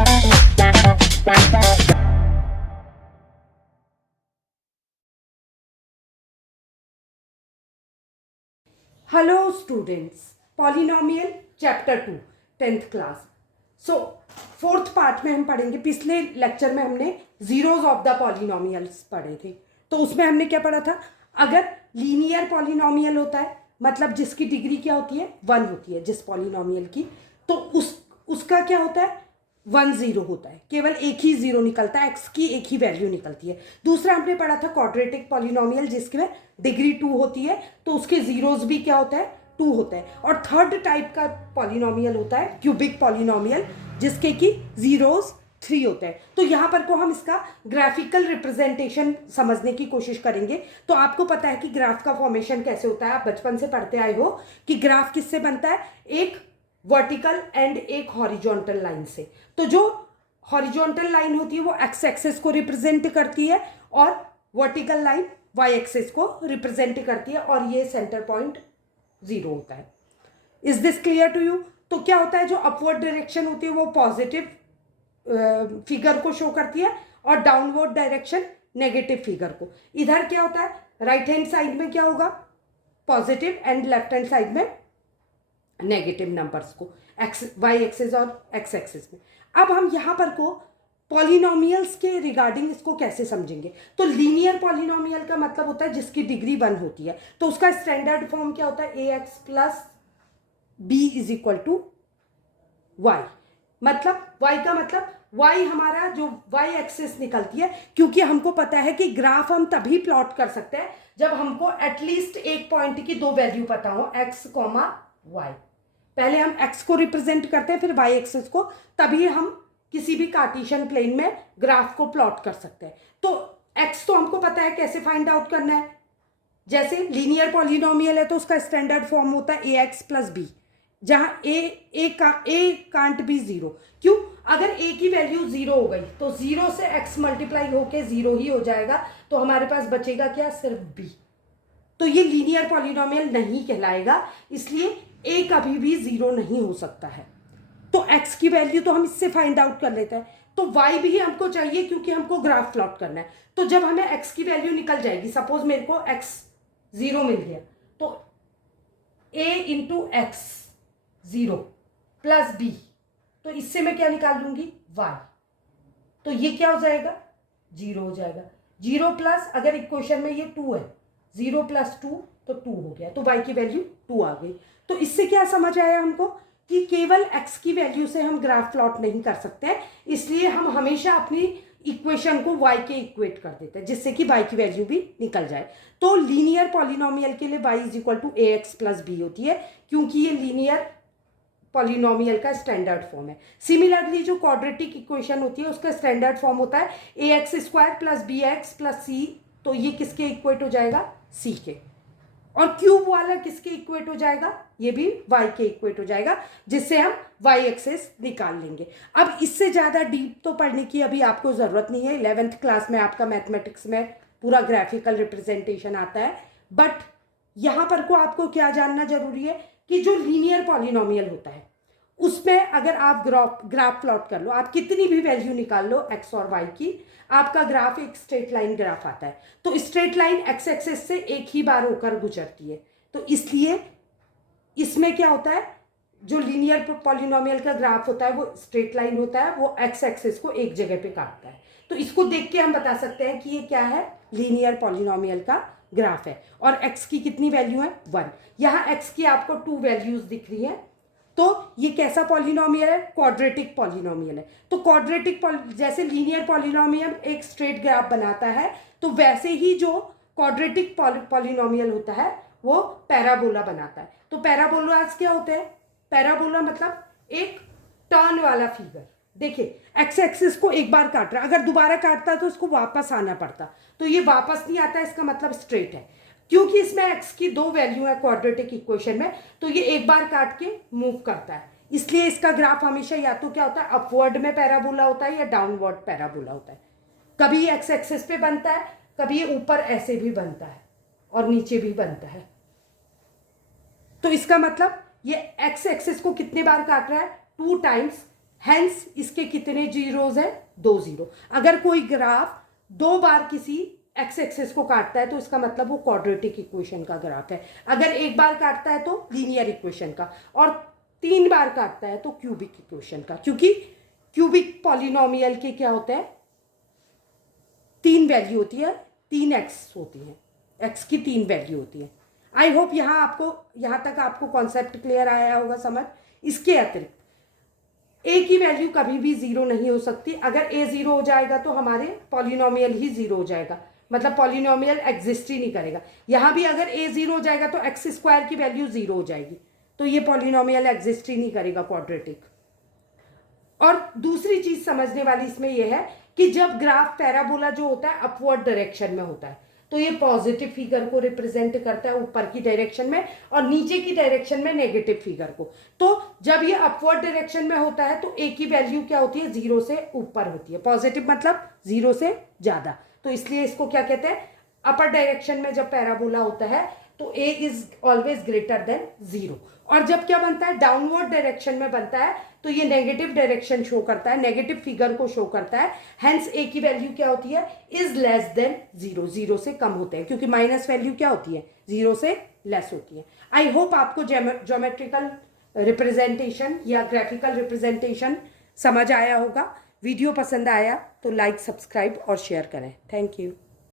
Hello students, Polynomial Chapter 2, 10th class. So fourth part में हम पढ़ेंगे. पिछले लेक्चर में हमने जीरोज ऑफ द पॉलिनोमियल्स पढ़े थे. तो उसमें हमने क्या पढ़ा था? अगर लीनियर पॉलिनोमियल होता है, मतलब जिसकी डिग्री क्या होती है? 1 होती है जिस पॉलिनोमियल की, तो उसका क्या होता है? 1 0 होता है. केवल एक ही जीरो निकलता है, एक्स की एक ही वैल्यू निकलती है. दूसरा हमने पढ़ा था क्वाड्रेटिक पॉलिनोमियल, जिसमें डिग्री 2 होती है, तो उसके जीरोज भी क्या होता है? 2 होता है. और थर्ड टाइप का पॉलिनोमियल होता है क्यूबिक पॉलिनोमियल, जिसके की जीरोज 3 होते हैं. तो यहाँ पर को हम इसका ग्राफिकल रिप्रेजेंटेशन समझने की कोशिश करेंगे. तो आपको पता है कि ग्राफ का फॉर्मेशन कैसे होता है, आप बचपन से पढ़ते आए हो कि ग्राफ किससे बनता है? एक वर्टिकल एंड एक हॉरिजॉन्टल लाइन से. तो जो हॉरिजॉन्टल लाइन होती है वो एक्स एक्सिस को रिप्रेजेंट करती है और वर्टिकल लाइन वाई एक्सिस को रिप्रेजेंट करती है, और ये सेंटर पॉइंट 0 होता है. Is this clear to you? तो क्या होता है, जो अपवर्ड डायरेक्शन होती है वो पॉजिटिव फिगर को शो करती है और डाउनवर्ड डायरेक्शन नेगेटिव फिगर को. इधर क्या होता है? राइट हैंड साइड में क्या होगा? Positive, and left hand side में नेगेटिव नंबर्स को, एक्स वाई एक्सिस और एक्स एक्सिस में. अब हम यहाँ पर को पॉलिनोमियल्स के रिगार्डिंग इसको कैसे समझेंगे? तो लीनियर पॉलिनोमियल का मतलब होता है जिसकी डिग्री 1 होती है. तो उसका स्टैंडर्ड फॉर्म क्या होता है? A x plus b is equal to y. मतलब वाई का मतलब वाई हमारा जो वाई एक्सिस निकलती है, क्योंकि हमको पता है कि ग्राफ हम तभी प्लॉट कर सकते हैं जब हमको एटलीस्ट एक पॉइंट की 2 वैल्यू पता हो, एक्स कॉमा वाई. पहले हम x को रिप्रेजेंट करते हैं, फिर y एक्सिस को, तभी हम किसी भी कार्टेशियन प्लेन में ग्राफ को प्लॉट कर सकते हैं. तो x तो हमको पता है कैसे फाइंड आउट करना है. जैसे लीनियर पॉलिनोमियल है तो उसका स्टैंडर्ड फॉर्म होता है ए एक्स प्लस बी, जहां ए कांट बी 0. क्यों? अगर a की वैल्यू 0 हो गई तो 0 से x मल्टीप्लाई होके 0 ही हो जाएगा, तो हमारे पास बचेगा क्या? सिर्फ b. तो ये लीनियर पॉलिनोमियल नहीं कहलाएगा, इसलिए a कभी भी 0 नहीं हो सकता है. तो x की वैल्यू तो हम इससे फाइंड आउट कर लेते हैं. तो y भी हमको चाहिए क्योंकि हमको ग्राफ प्लॉट करना है. तो जब हमें x की वैल्यू निकल जाएगी, सपोज मेरे को x 0 मिल गया, तो a into x 0 plus b, तो इससे मैं क्या निकाल लूंगी? y. तो ये क्या हो जाएगा? 0 हो जाएगा. 0 प्लस, अगर इक्वेशन में ये 2 है, 0 प्लस 2 तो 2 हो गया, तो y की वैल्यू 2 आ गई. तो इससे क्या समझ आया हमको कि केवल x की वैल्यू से हम ग्राफ प्लॉट नहीं कर सकते, इसलिए हम हमेशा अपनी इक्वेशन को y के इक्वेट कर देते हैं, जिससे कि y की वैल्यू भी निकल जाए. तो लीनियर पॉलिनोमियल के लिए y is equal to a x plus b होती है, क्योंकि ये लीनियर पॉलिनोमियल का स्टैंडर्ड फॉर्म है. सिमिलरली जो क्वाड्रेटिक इक्वेशन होती है उसका स्टैंडर्ड फॉर्म होता है a x square plus b x plus c. तो ये किसके इक्वेट हो जाएगा? सी के. और क्यूब वाला किसके इक्वेट हो जाएगा? ये भी y के इक्वेट हो जाएगा, जिससे हम y एक्सिस निकाल लेंगे. अब इससे ज़्यादा डीप तो पढ़ने की अभी आपको ज़रूरत नहीं है. 11th क्लास में आपका मैथमेटिक्स में पूरा ग्राफिकल रिप्रेजेंटेशन आता है. बट यहाँ पर को आपको क्या जानना जरूरी है कि जो लीनियर पॉलिनोमियल होता है उसमें अगर आप ग्राफ प्लॉट कर लो, आप कितनी भी वैल्यू निकाल लो x और y की, आपका ग्राफ एक स्ट्रेट लाइन ग्राफ आता है. तो स्ट्रेट लाइन x एक्सिस से एक ही बार होकर गुजरती है. तो इसलिए इसमें क्या होता है, जो लीनियर पॉलिनोमियल का ग्राफ होता है वो स्ट्रेट लाइन होता है, वो x एक्सिस को एक जगह पे काटता है. तो इसको देख के हम बता सकते हैं कि ये क्या है? लीनियर पॉलिनोमियल का ग्राफ है. और x की कितनी वैल्यू है? 1. यहाँ x की आपको 2 वैल्यूज दिख रही हैं. तो ये कैसा पॉलिनोमियल है? क्वाड्रेटिक पॉलिनोमियल है. तो क्वाड्रेटिक, जैसे लीनियर पॉलिनोमियल एक स्ट्रेट ग्राफ बनाता है, तो वैसे ही जो क्वाड्रेटिक पॉलिनोमियल होता है वो पैराबोला बनाता है. तो पैराबोलास क्या होते हैं? पैराबोला मतलब एक टर्न वाला फिगर. देखिए एक्स एक्सिस को एक बार काट रहा है, अगर दोबारा काटता तो उसको वापस आना पड़ता, तो ये वापस नहीं आता, इसका मतलब स्ट्रेट है. क्योंकि इसमें x की 2 वैल्यू है क्वाड्रेटिक इक्वेशन में, तो ये एक बार काट के मूव करता है. इसलिए इसका ग्राफ हमेशा या तो क्या होता है, अपवर्ड में पैराबोला होता है या डाउनवर्ड पैराबोला होता है. कभी x एक्सिस पे बनता है, कभी ये ऊपर ऐसे भी बनता है और नीचे भी बनता है. तो इसका मतलब ये x एक्सिस को कितने बार काट रहा है? 2 टाइम्स हैंस इसके कितने जीरोज है? 2 जीरो। अगर कोई ग्राफ 2 बार किसी एक्स एक्सेस को काटता है तो इसका मतलब वो क्वाड्रेटिक इक्वेशन का ग्राफ है। अगर एक बार काटता है तो लीनियर इक्वेशन का, और 3 बार काटता है तो क्यूबिक इक्वेशन का, क्योंकि क्यूबिक पॉलिनोमियल के क्या होता है? 3 वैल्यू होती है, 3 एक्स होती है, एक्स की 3 वैल्यू होती है। आई होप यहाँ तक आपको कॉन्सेप्ट क्लियर आया होगा समझ। इसके अतिरिक्त ए की वैल्यू कभी भी 0 नहीं हो सकती। अगर ए 0 हो जाएगा तो हमारे पॉलिनोमियल ही 0 हो जाएगा, मतलब पॉलिनोमियल एग्जिस्ट ही नहीं करेगा। यहाँ भी अगर ए 0 हो जाएगा तो एक्स स्क्वायर की वैल्यू 0 हो जाएगी, तो ये पॉलिनोमियल एग्जिस्ट ही नहीं करेगा क्वाड्रेटिक। और दूसरी चीज समझने वाली इसमें यह है कि जब ग्राफ पैराबोला जो होता है अपवर्ड डायरेक्शन में होता है तो ये पॉजिटिव फिगर को रिप्रेजेंट करता है ऊपर की डायरेक्शन में, और नीचे की डायरेक्शन में नेगेटिव फिगर को। तो जब ये अपवर्ड डायरेक्शन में होता है तो ए की वैल्यू क्या होती है? 0 से ऊपर होती है। पॉजिटिव मतलब 0 से ज्यादा, तो इसलिए इसको क्या कहते हैं? अपर डायरेक्शन में जब पैराबोला होता है तो ए इज ऑलवेज ग्रेटर देन 0। और जब क्या बनता है? डाउनवर्ड डायरेक्शन में बनता है तो ये नेगेटिव डायरेक्शन शो करता है, नेगेटिव फिगर को शो करता है। हेंस ए की वैल्यू क्या होती है? इज लेस देन 0, 0 से कम होते हैं, क्योंकि माइनस वैल्यू क्या होती है? 0 से लेस होती है। आई होप आपको ज्योमेट्रिकल रिप्रेजेंटेशन या ग्राफिकल रिप्रेजेंटेशन समझ आया होगा। वीडियो पसंद आया तो लाइक, सब्सक्राइब और शेयर करें। Thank you.